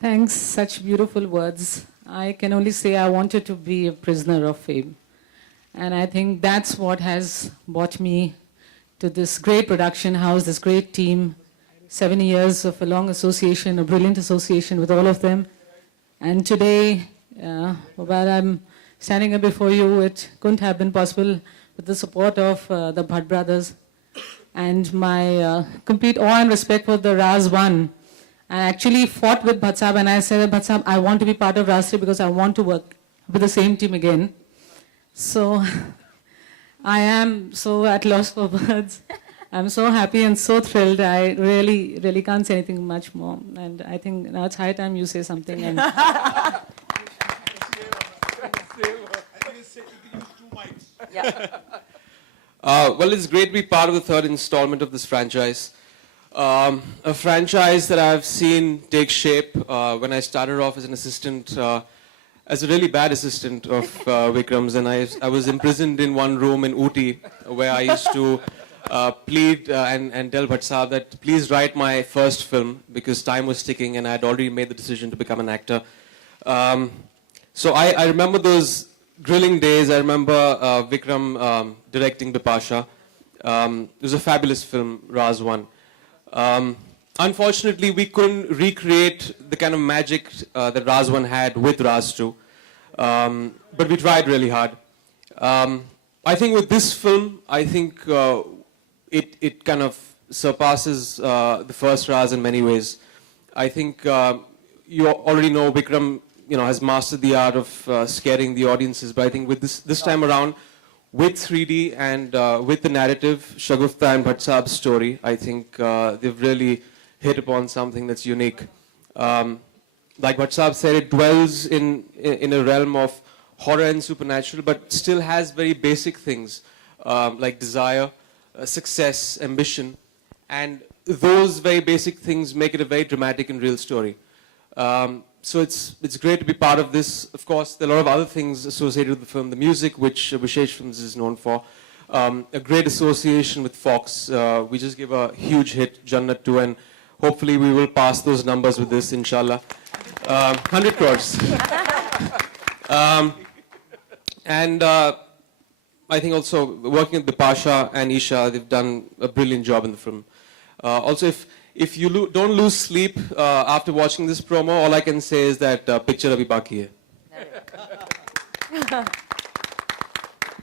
Thanks, such beautiful words. I can only say I wanted to be a prisoner of fame. And I think that's what has brought me to this great production house, this great team. 7 years of a long association, a brilliant association with all of them. And today, while I'm standing here before you, it couldn't have been possible with the support of the Bhatt brothers and my complete awe and respect for the Raz 1. I actually fought with Bhatt Sahab and I said, Bhatt Sahab, I want to be part of Raz 3 because I want to work with the same team again. So I am so at loss for words. I'm so happy and so thrilled. I really, really can't say anything much more. And I think now it's high time you say something. And Well, it's great to be part of the third installment of this franchise. A franchise that I've seen take shape when I started off as an assistant, as a really bad assistant of Vikram's, and I was imprisoned in one room in Ooty, where I used to plead and tell Bhatt Sahab that please write my first film because time was ticking and I had already made the decision to become an actor. So I remember those grilling days. I remember Vikram directing Bipasha. It was a fabulous film, Raz 1. Unfortunately, we couldn't recreate the kind of magic that Raz 1 had with Raz 2. But we tried really hard. I think with this film, I think it kind of surpasses the first Raz in many ways. I think you already know Vikram, has mastered the art of scaring the audiences. But I think with this time around, with 3D and with the narrative, Shagufta and Bhatt Sahab's story, I think they've really hit upon something that's unique. Like Bhatt Sahab said, it dwells in a realm of horror and supernatural, but still has very basic things like desire, success, ambition, and those very basic things make it a very dramatic and real story. So it's great to be part of this. Of course, there are a lot of other things associated with the film. The music, which Vishesh Films is known for. A great association with Fox. We just gave a huge hit, Jannat 2, and hopefully we will pass those numbers with this, inshallah. 100 crores. And I think also working with Bipasha and Isha, they've done a brilliant job in the film. Also, if you don't lose sleep after watching this promo, all I can say is that picture abhi baki hai.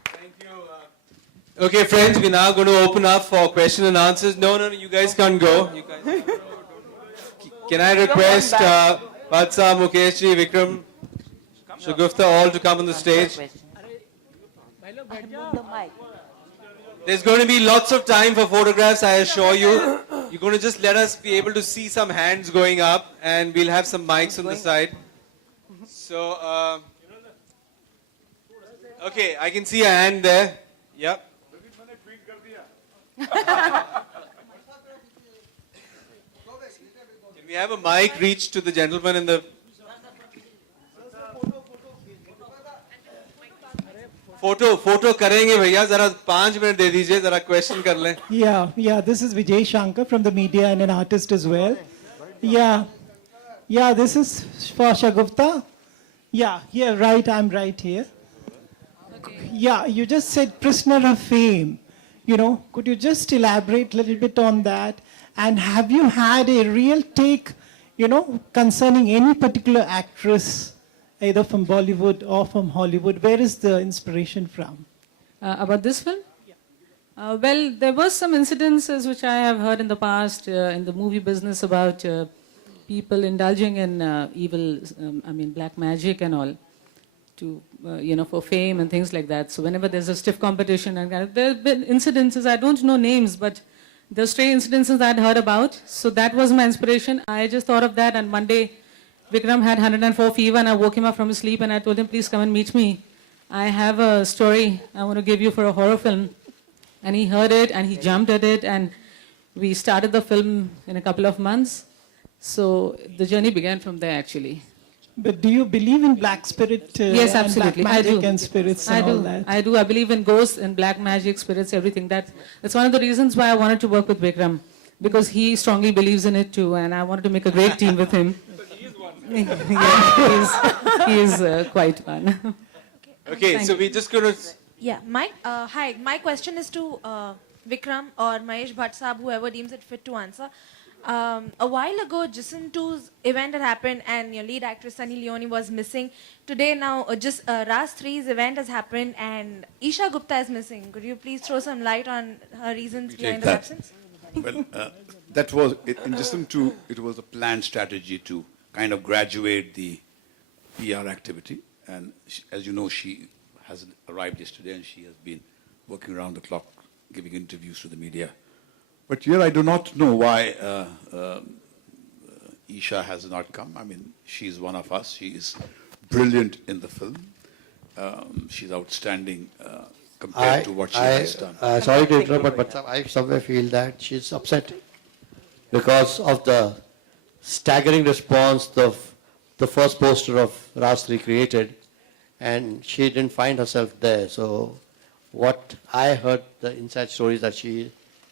Thank you. Okay, friends, we're now going to open up for question and answers. No, you guys can't go. Can I request Bhatt Sahab, Mukesh ji, Vikram, Shagufta, all to come on the stage? There's going to be lots of time for photographs, I assure you. You're going to just let us be able to see some hands going up, and we'll have some mics on the side. So, okay, I can see a hand there. Yep. Can we have a mic reach to the gentleman in the... photo करेंगे भैया जरा 5 minute दे दीजिए जरा question कर लें. Yeah, this is Vijay Shankar from the media and an artist as well. Yeah, this is for Shagufta. Yeah, right, I'm right here. okay. Yeah, you just said prisoner of fame. Could you just elaborate a little bit on that? And have you had a real take, concerning any particular actress, either from Bollywood or from Hollywood? Where is the inspiration from? About this film? Well, there were some incidences which I have heard in the past in the movie business about people indulging in evil, black magic and all, to for fame and things like that. So whenever there's a stiff competition, and there have been incidences, I don't know names, but the stray incidences I'd heard about. So that was my inspiration. I just thought of that, and one day Vikram had 104 fever and I woke him up from his sleep and I told him, please come and meet me. I have a story I want to give you for a horror film. And he heard it and he jumped at it, and we started the film in a couple of months. So the journey began from there actually. But do you believe in black spirit Yes, and absolutely. black magic I do. and spirits and all that? I do. I believe in ghosts and black magic, spirits, everything. That's one of the reasons why I wanted to work with Vikram, because he strongly believes in it too, and I wanted to make a great team with him. He is one. Yeah, he is quite fun. Okay, so we're just going to. Yeah, hi. My question is to Vikram or Mahesh Bhatt Saab, whoever deems it fit to answer. A while ago, Jisn 2's event had happened and your lead actress Sunny Leone was missing. Today now, Ras 3's event has happened and Isha Gupta is missing. Could you please throw some light on her reasons We behind take her that. absence? Well, that was, in Jism 2, it was a planned strategy to kind of graduate the PR activity. And as you know, she has arrived yesterday and she has been working around the clock, giving interviews to the media. But here I do not know why Isha has not come. I mean, she's one of us. She is brilliant in the film. She's outstanding compared to what she has done. Sorry to interrupt, but I somewhere feel that she's upset because of the staggering response the first poster of Ras 3 created, and she didn't find herself there. So what I heard, the inside story is that she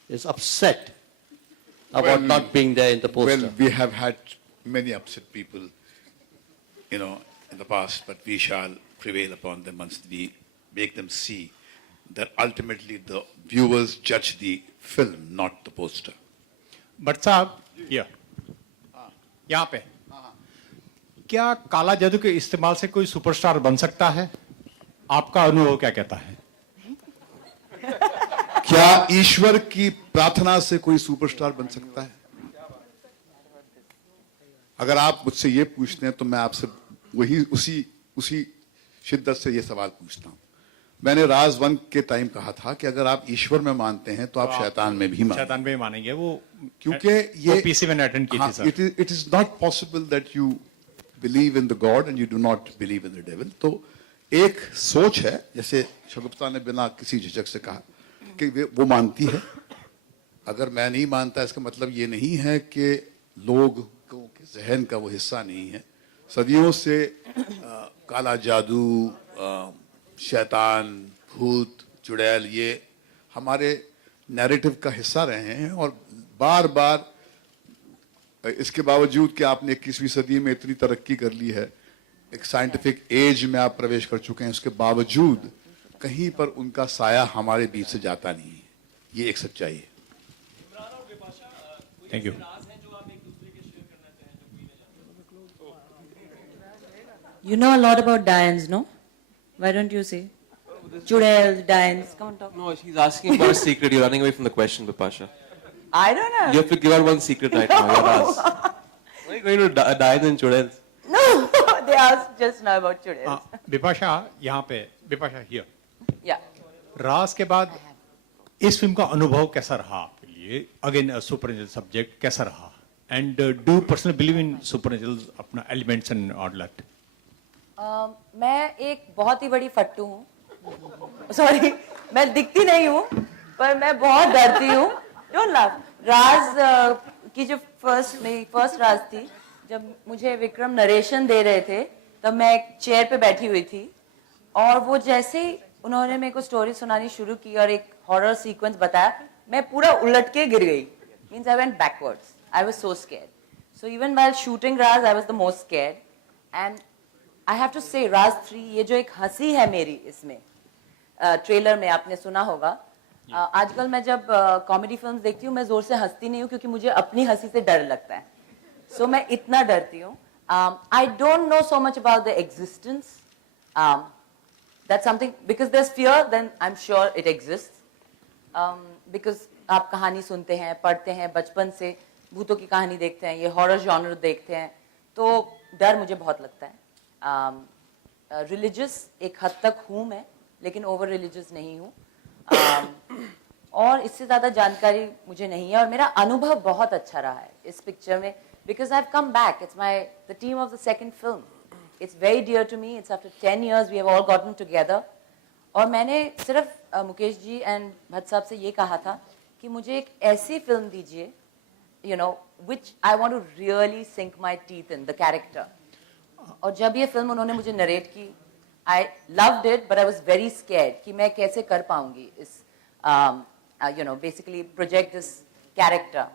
is upset about Well, not being there in the poster. Well, we have had many upset people, in the past, but we shall prevail upon them once we make them see that ultimately the viewers judge the film, not the poster. Bhatt साहब ये यहाँ पे क्या काला जादू के इस्तेमाल से कोई सुपरस्टार बन सकता है? आपका अनुभव क्या कहता है? क्या ईश्वर की प्रार्थना से कोई सुपरस्टार बन सकता है? अगर आप मुझसे ये पूछते हैं तो मैं आपसे वही उसी शिद्दत से ये सवाल पूछता हूं। मैंने राज 1 के टाइम कहा था कि अगर आप ईश्वर में मानते हैं तो आप शैतान में भी मानें। शैतान में मानेंगे वो क्योंकि ये पीसी में अटेंड की थी sir. It is not possible that you believe in the God and you do not believe in the devil. तो एक सोच है, जैसे शगुफ्ता ने बिना किसी झिझक से कहा कि वो मानती है। अगर मैं नहीं मानता इसका मतलब ये नहीं है कि लोगों के जहन का वो हिस्सा नहीं है। सदियों से काला जादू, शैतान, भूत, चुड़ैल ये हमारे नैरेटिव का हिस्सा रहे हैं और बार बार इसके बावजूद कि आपने 21वीं सदी में इतनी तरक्की कर ली है, एक साइंटिफिक एज में आप प्रवेश कर चुके हैं, उसके बावजूद कहीं पर उनका साया हमारे बीच से जाता नहीं है। ये एक सच्चाई है। Thank you. You know a lot about Dianes, no? Why don't you say? Chudel, Dianes, come on talk. No, she's asking about a secret. You're running away from the question, Bipasha. I don't know. You have to give her one secret right now. You're asked. Why are you going to dine in Chudels? No, they asked just now about Chudel. Bipasha यहाँ पे Bipasha here Yeah. राज के बाद इस film का अनुभव कैसा रहा आपके लिए? अगेन सुपरनेचुरल सब्जेक्ट कैसा रहा? And do personally believe in supernatural अपना एलिमेंट्स एंड ऑल दैट? मैं एक बहुत ही बड़ी फट्टू हूँ। सॉरी, मैं दिखती नहीं हूँ, पर मैं बहुत डरती हूँ। Don't laugh. राज की जो मेरी फर्स्ट राज थी, जब मुझे विक्रम नरेशन दे रहे थे, तब मैं एक चेयर पे बैठी हुई थी और वो जैसे ही उन्होंने मेरे को स्टोरी सुनानी शुरू की और एक हॉरर सीक्वेंस बताया, मैं पूरा उलट के गिर गई। Means I went backwards. I was so scared. So even while shooting Raaz, I was the most scared. And I have to say Raaz 3, ये जो एक हंसी है मेरी इसमें, ट्रेलर में आपने सुना होगा। आजकल मैं जब कॉमेडी फिल्म्स देखती हूँ, मैं जोर से हंसती नहीं हूँ क्योंकि मुझे अपनी हंसी से डर लगता है। सो मैं इतना डरती हूँ। I don't know so much about the existence. That's something, because there is fear, then I am sure it exists. Because आप कहानी सुनते हैं, पढ़ते हैं, बचपन से भूतों की कहानी देखते हैं, ये हॉरर जॉनर देखते हैं, तो डर मुझे बहुत लगता है। रिलीजियस एक हद तक हूँ मैं, लेकिन ओवर रिलीजियस नहीं हूँ। और इससे ज़्यादा जानकारी मुझे नहीं है और मेरा अनुभव बहुत अच्छा रहा है इस पिक्चर में, because I have come back. It's the team of the second film. It's very dear to me. It's after 10 years we have all gotten together. और मैंने सिर्फ मुकेश जी एंड भट्ट साहब से ये कहा था कि मुझे एक ऐसी फिल्म दीजिए, you know, which I want to really sink my teeth in the character. और जब ये फिल्म उन्होंने मुझे नरेट की, I loved it, but I was very scared कि मैं कैसे कर पाऊंगी इस you know basically project this character.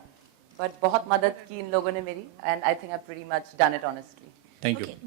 But बहुत मदद की इन लोगों ने मेरी, and I think I pretty much done it honestly. Thank you.